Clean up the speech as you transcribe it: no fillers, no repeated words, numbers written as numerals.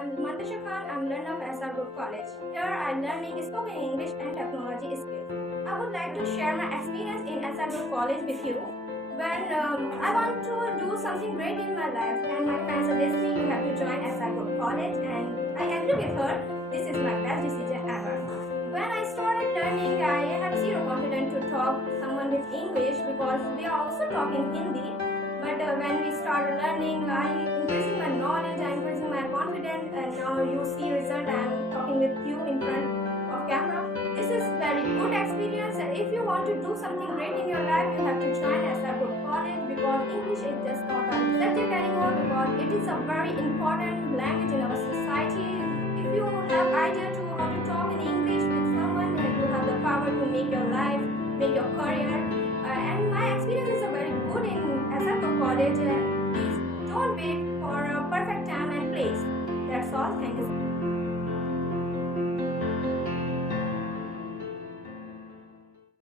I'm learner of SR Group College. Here I'm learning spoken English and technology skills. I would like to share my experience in SR Group College with you. When I want to do something great in my life and my friends suggest me you have to join SR Group College, and I agree with her. This is my best decision ever. When I started learning, I have zero confidence to talk someone with English because we are also talking Hindi. But when we started learning, I increasing my knowledge, I increasing my confidence, and now you see result. I'm talking with you in front of camera. This is very good experience. And if you want to do something great in your life, you have to join SR Group College because English is just not a subject anymore. Because it is a very important language in our society. If you have idea to how to talk in English with someone, you have the power to make your life, make your career. And my experience is very good in SR College. Please don't wait for a perfect time and place. That's all. Thank you.